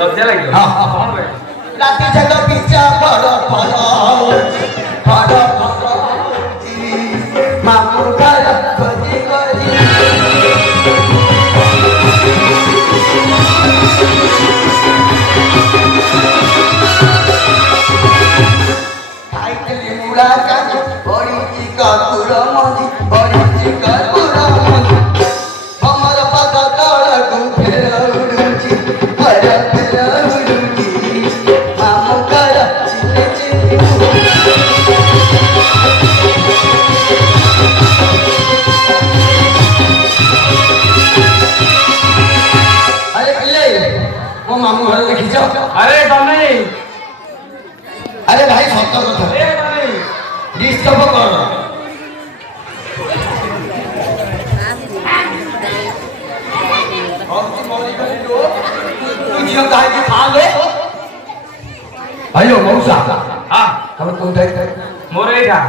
लज्जा लगे राती जग पिचा बड़ मामू घर खोजी खोजी खाइली मुड़ा काज बड़ी चिकपुर मजी बड़ी चिकपुर मजी हमर पद तलकु फेरउडुची फेरउडुची मामू घर चिले चिले मामू घर देखी अरे तमें अरे भाई सत कथा डिस्टर्ब कर भाइयों मौसा हाँ हम तुम देखते मोर एठा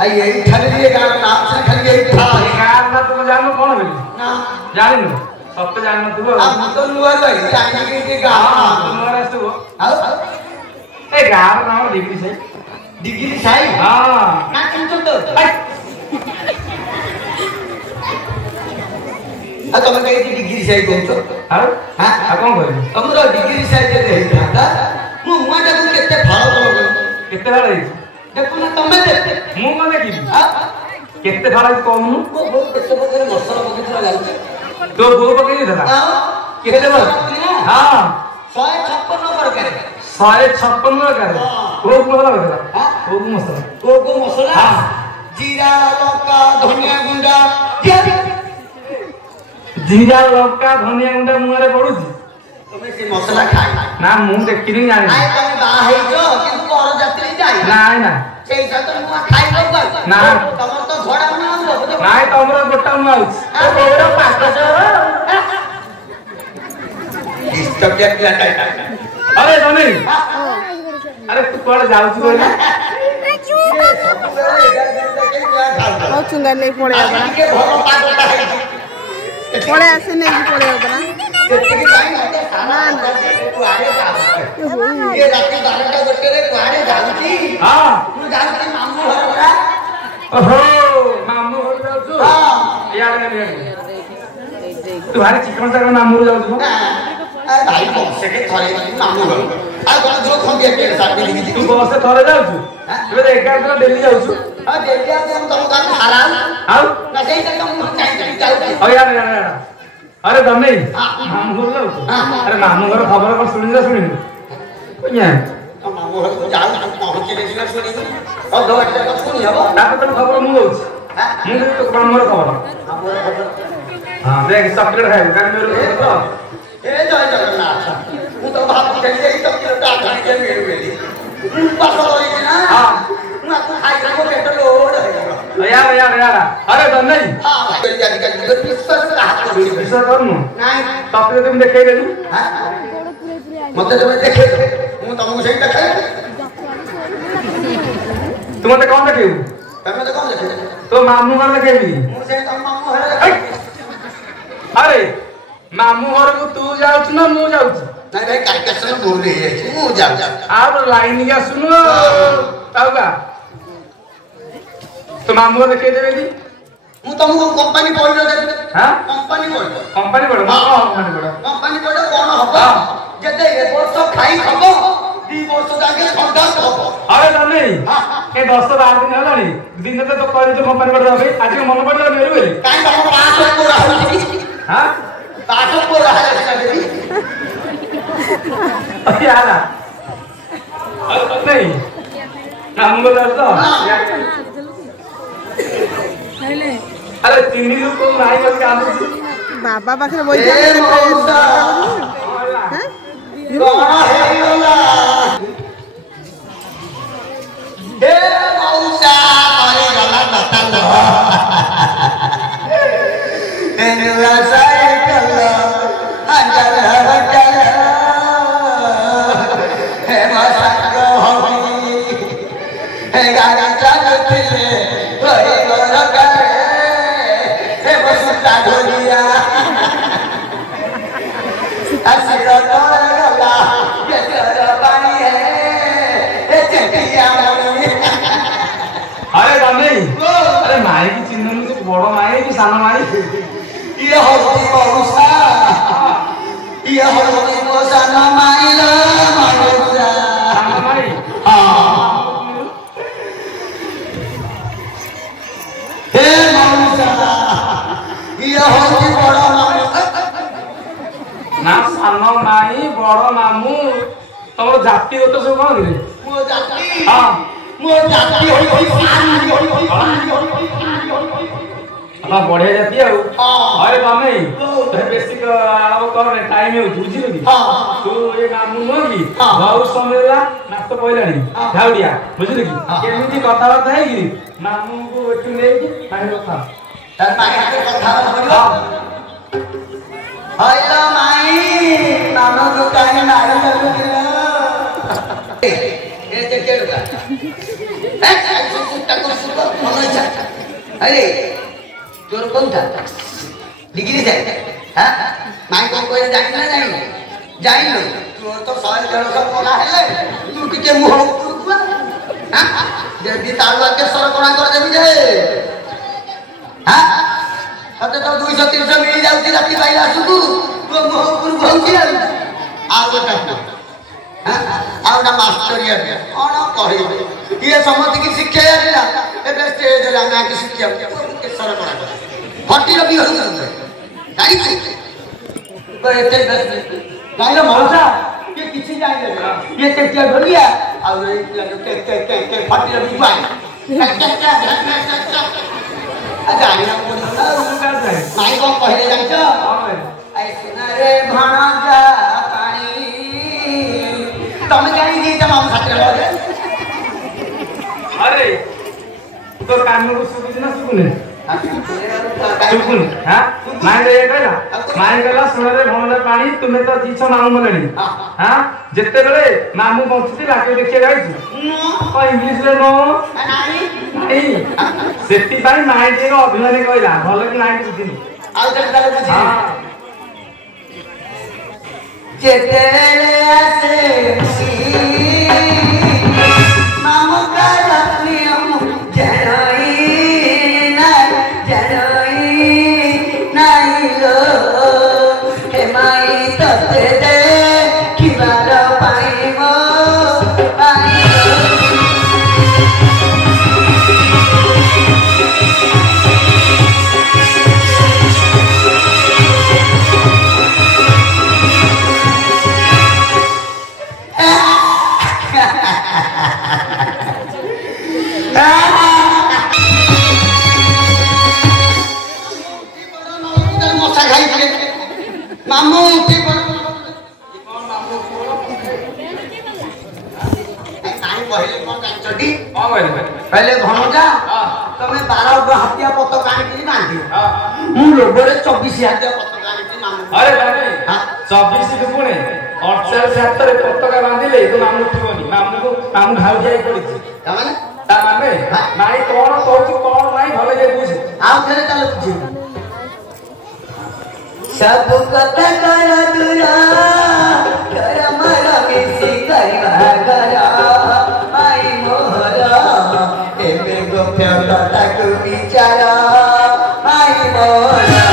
आई यही खाली ये गाना नाम से खाली यही था ये गाना तुम जानो कौन बोली ना जानी नो सब तो जानना तू अब तो नुआ गई चाइना के गाना हां तुम रस तू आओ ए गाना नाम डिग्री साई हां ना चिंतो तो आ तुम कहीं डिग्री साई को तो हां हां आ कौन बोली तुमरो डिग्री साई दे रही था मु मुआटा को केते फालो करो केते फालो देखो ना तमे देखते मु कोन देखी हां केते फालो कम नु वो बहुत केते बकरे मसाला बकरे जाउछ तो वो पकड़ी था हां केते बार हां 156 नंबर करे 156 नंबर करे वो मसाला बता हां वो मसाला को मसाला हां जीरा लौका धनिया गुंडा जीरा लौका धनिया गुंडा मुरे पडुची तमे से मसाला खाई ना मु देखिनी जानि आय तमे बा हेइ जो किंतु पर जात्री जाई नाय ना सेई तो मु खाई लो ना तमर तो झोड़ा ना हम नाय तमरो गोटा मु आउछ तो बोरो पास डिस्टर्ब किया अरे तने अरे तू कोड़ जाउछ बोला बहुत सुंदर नहीं पड़े अपना के भलो पागलटा है पड़े ऐसे नहीं पड़े अपना ये राती 12टा बजे रे कुआड़े जाउची हां तू जाउची मामू घर बड़ा ओहो मामू घर जाउछु हां यार तू भारी चिकन सागर मामू जाउछु अरे भाई बसे के थरे मामू घर आ कोन जो खंगे के साथ में तू बस से थरे जाउछु तू 11 दिन दिल्ली जाउछु आ देलिया हम तुम का हराम आउ ना सही तक हम चाहि जाउची ओ यार अरे दमे मामू घर जाउछु अरे मामू घर खबर को सुनि कुnya मामू घर को जाउ पहुंच ले दिना सुनी और दो अट्टा सुनी हबो ना तो खबर मु जाउछु मु तो कोन मोर खबर हां देख चॉकलेट है कान मेरे को ए जय जगन्नाथ मु तो भाब चली जाई चॉकलेट आ खाई के मेरे वेली पास होई ना हां मु आपको खाई को पेट लोड है यार अरे दमे हां भाई जल्दी जल्दी विश्वास हाथ को विश्वास करनु नहीं चॉकलेट तुम देखाई देलु हां मते जब देखे मु तुमको सही देखे तुम मते कौन देखेबु तमे तो कौन देखे तो मामू घर देखेबी मु से तुम मामू घर देखे अरे मामू घर को तू जाउछ ना मु जाउछ नहीं भाई काइकेशन बोल रही है मु जा और लाइन का सुनो ताउगा तो मामू घर देखे देबे दी मु तुमको कंपनी बोल दे हां कंपनी बोल कंपनी बड़ कंपनी बड़ कंपनी बोल कोन हबो जते ए वर्ष खाई हबो 2 दी वर्ष जाके संघर्ष हो अरे तने ए 10 12 दिन हेलानी दिन तो कहि तो कंपनी पर जाबे आज मन पड़ला मेरे बोली काई तम पास को रहा हां पास को रहा है देवी अरे आला अरे नहीं काम बोला तो अरे तीन लोग को नहीं कर काम बाबा पाखरे बोल ए मौसा कौन है लोला ए मौसा अरे गला बता एनुआ साइकिल अंदर हटल हे मौसा को होगी हे गाड़ी चलती होई गोर करे हे मौसा ढोलिया असिरो गला ये तेरा पानी है ए चटिया मोनी अरे तने अरे माई की चिन्ह में तो बड़ माई की साना माई ये होती मौसा ये होती मौसा ना माइला मौसा साना माई हे मौसा ये होती बड़ा मौसा ना साना माई बड़ मामू तमरो जाति हो तो सब कोन रे मो जाती हां मो जाती होई सारी होई अपना बढ़िया जाती है हां अरे तने तो बेसिक अब कर रे टाइम है बुझी लगी हां तू ये मामू नो की हाँ। बहुत समय ला नाच तो पहिलानी हाँ। धाउडिया बुझली की हाँ। केमिति कथा बात है की मामू को एठु नै की काहे कथा तर माई के कथा बोलो हायला माई नानो को काहे नारी लगो ए जे के रुका ए टको सुको मन इच्छा अरे तोर कौन था डिग्री से हां माई को कोई जानि ना जानि लो तू तो साल जण सब बोला है तू के मुंह कुआ हां जे भी तालुआ के सर कोना कर देबी जे हां अते तो 200 300 मिल जाउती राती बाइला सुकु तो मुंह कुर भौजी आ गोटा हां आ ना मास्टर ये कोन कहि ये समझ की शिक्षा दिला एबे स्टेज ला ना की शिक्षा के सर कोना हटी रबी हो गए गाड़ी तो एते बस गाइलो मौसा ये किछि जाई ले ये के क्या ढोलिया और के हटी रबी बाई आ गाड़ी ना बोल माई को पहले जाई छ आई सुना रे भाणा जा पानी तुम गाड़ी दी तमाम साथे अरे तो कान को सुबुझ ना सुबुने सुबुन हां माय रे कहला माय कहला सुना रे भणले पानी तुमे तो दिछ नाम बोलेनी हां जेते बेले मामू बंचती लाके देखिए जाईछु ओ इंग्लिश रे नो नहीं सेती भाई माय जे अभिनय कहला भले कि नाही बुझिनी आउ तक बुझी हां जेते आसे मामू का लक्ष्मीम जनई नहीं लो हे माई तते दे किबार पाइमो मामू उठी पर कौन मामू काई पहले कौन जाचडी हां भाई पहले घणोजा हां तमे 12 हत्या पत कानी की बांधी हां मु लोबरे 24 हत्या पत कानी की मामू अरे भाई हां 24 दुपुणे 48 7 पताका बांधिले तो मामू उठिबनी मामू को मामू घाउ जाई पड़िछि तमाने ता माने नाई कोन कहू कोन नाई भले जे बुझ आउ फेरे चल बुझी सब कथा कर दूरा कर मरा मिसी करवा करा आई मोहरा एमे गोप्य कथा को विचारा आई मोहरा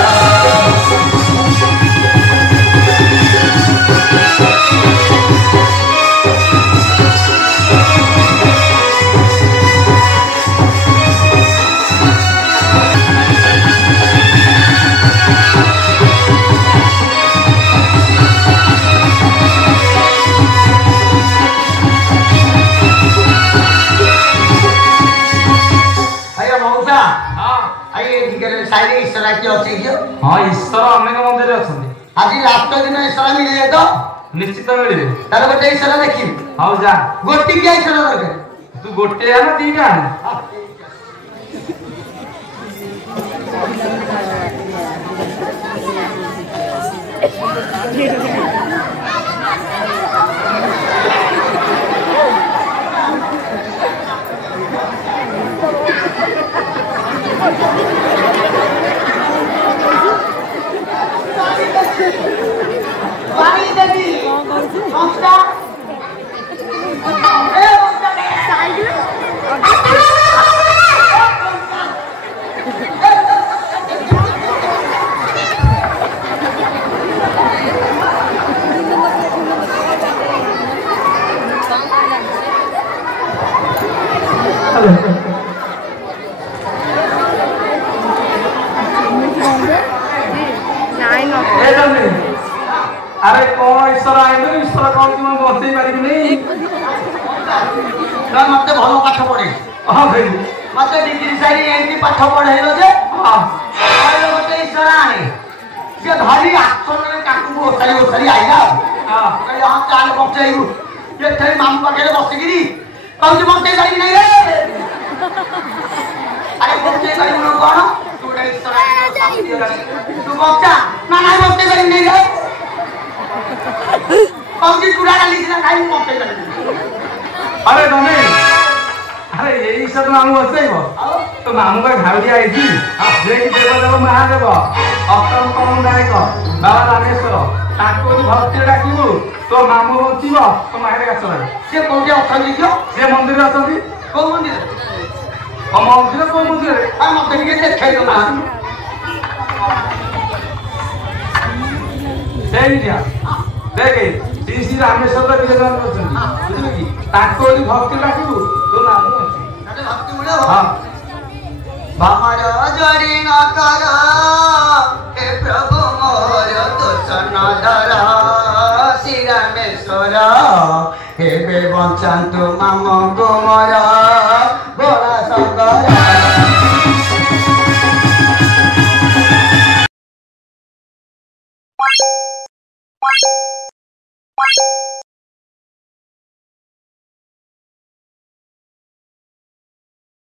हाँ ईश्वर अनेक मंदिर अच्छा आज लास्ट दिन ईश्वर मिले तो निश्चित मिले तार गोटे ईश्वर देखी हाँ जा गोटी क्या ईश्वर दरकार तू गोटे आना दीटा आना वाणी देवी संस्था अरे कौन ईश्वर आए ईश्वर कौन तुम बसई पारि मत भल पाठ पढ़े हाँ भाई मत डिग्री सारी एमती पाठ पढ़ेल जे गोटे ईश्वर आने सी भारी आसन ओसारी ओसारी आईला हाँ चाल बचेबू ये मामू पाखे बसिकी कौन बचे पारि नहीं रे अरे बचे पारि कौन तू गोटे ईश्वर तू बच्चा ना ना बचे पारि नहीं रे कौन चूड़ा डाली खाई बचे पारि अरे तमे अरे यही सब मामू बसैब तो मामू का भावजी आई थी जे कि देवदेव महादेव अष्टम परम नायक बाबा रामेश्वर ताको भक्ति डाकिबू तो मामू बचिब तो मारे गाछ लागे से कोठे अछंती जो से मंदिर अछंती को मंदिर मंदिर को मंदिर आ मते के देखाई दो सेही दिया देखे श्री श्री रामेश्वर विजयदान करछन्ती बुझिल कि ताको भक्ति डाकिबू तो मामू भक्ति मिले हां बामर जड़ी न कर हे प्रभु मोर दोषन धर श्री रामेश्वर हे बे बंचातु माम गोमर